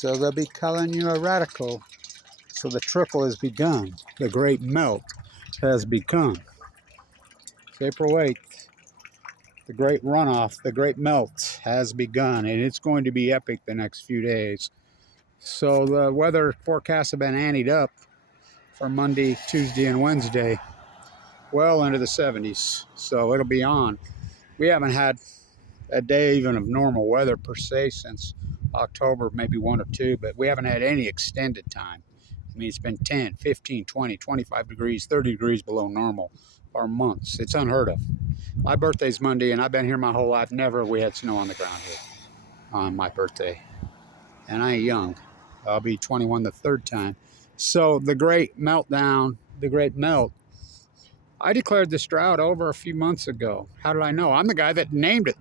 so they'll be calling you a radical. So the trickle has begun. The great melt has begun. It's April 8th. The great runoff, the great melt has begun, and it's going to be epic the next few days. So the weather forecasts have been anteed up for Monday, Tuesday, and Wednesday, well into the 70s. So it'll be on. We haven't had a day even of normal weather per se since October, maybe 1 or 2, but we haven't had any extended time. I mean, it's been 10, 15, 20, 25 degrees, 30 degrees below normal for months. It's unheard of. My birthday's Monday, and I've been here my whole life. Never have we had snow on the ground here on my birthday. And I ain't young. I'll be 21 the third time. So the great meltdown, the great melt, I declared this drought over a few months ago. How did I know? I'm the guy that named it.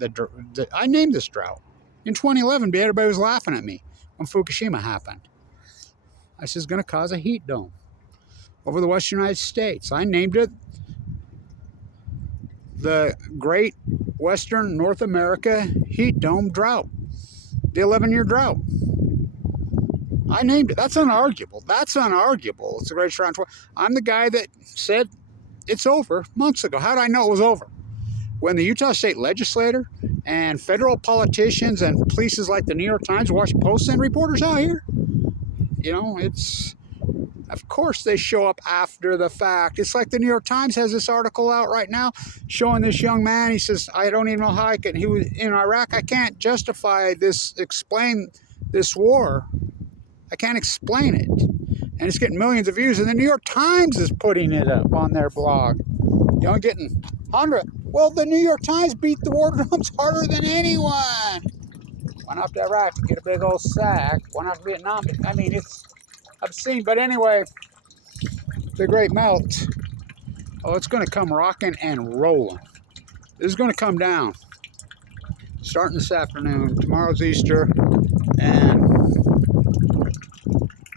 I named this drought. In 2011, everybody was laughing at me when Fukushima happened. I said, it's going to cause a heat dome over the western United States. I named it the Great Western North America Heat Dome Drought, the 11-year drought. I named it. That's unarguable. That's unarguable. It's a great drought. I'm the guy that said it's over months ago. How did I know it was over? When the Utah State Legislature and federal politicians and places like the New York Times, Washington Post send reporters out here, you know, it's, of course they show up after the fact. It's like the New York Times has this article out right now showing this young man. He says, I don't even know how I can, he was in Iraq. I can't justify this, explain this war. I can't explain it. And it's getting millions of views. And the New York Times is putting it up on their blog. You know, getting 100. Well, the New York Times beat the war drums harder than anyone. Went off to Iraq to get a big old sack. Went off to Vietnam. I mean, it's obscene. But anyway, the great melt. Oh, it's going to come rocking and rolling. This is going to come down. Starting this afternoon. Tomorrow's Easter. And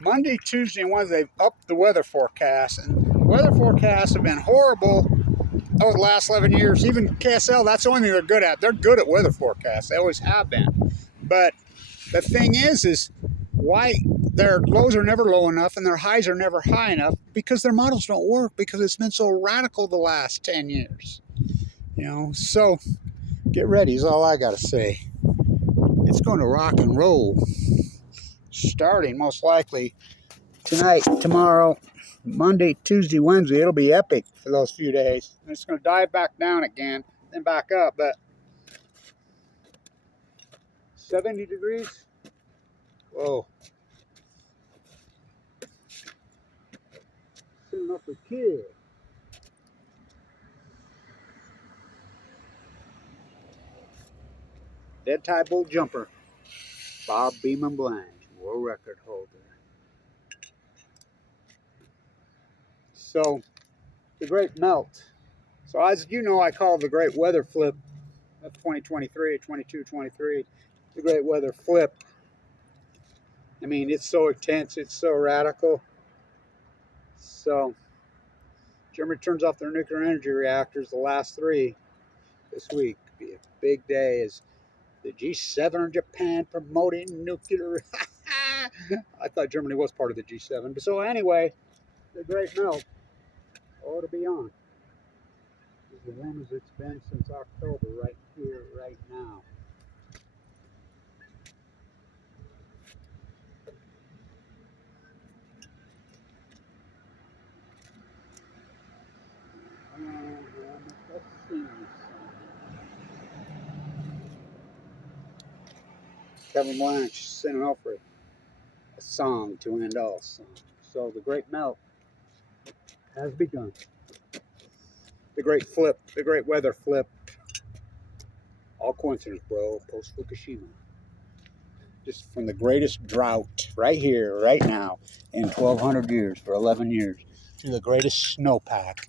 Monday, Tuesday, and Wednesday, they've upped the weather forecast. And weather forecasts have been horrible over the last 11 years. Even KSL, that's the only thing they're good at. They're good at weather forecasts. They always have been. But the thing is why their lows are never low enough and their highs are never high enough? Because their models don't work, because it's been so radical the last 10 years. You know, so get ready is all I got to say. It's going to rock and roll. Starting most likely tonight, tomorrow, Monday, Tuesday, Wednesday. It'll be epic for those few days. And it's going to dive back down again, then back up. But 70 degrees? Whoa. Sitting up for kids. Dead tie bull jumper. Bob Beeman Blanch, world record holder. So, the great melt. So as you know, I call the great weather flip of 2023, 22, 23, the great weather flip. I mean, it's so intense, it's so radical. So, Germany turns off their nuclear energy reactors, the last 3 this week. Be a big day as the G7 in Japan promoting nuclear. I thought Germany was part of the G7. But so anyway, the great melt. Oh, it'll be on. It's as warm as it's been since October, right here, right now. Let's see. Kevin Blanch sent Alfred a song to end all songs. So the great melt has begun. The great flip, the great weather flip. All coincidence, bro. Post Fukushima. Just from the greatest drought right here, right now, in 1,200 years, for 11 years, to the greatest snowpack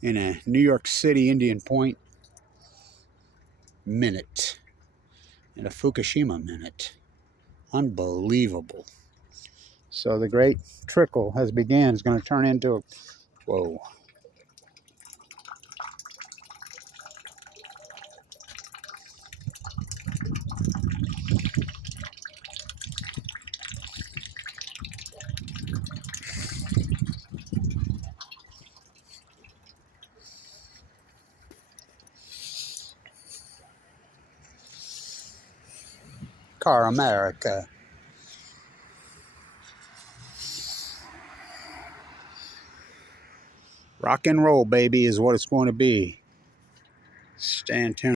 in a New York City Indian Point minute. In a Fukushima minute. Unbelievable. So the great trickle has begun. It's going to turn into a, whoa. car America. Rock and roll, baby, is what it's going to be. Stand tuned.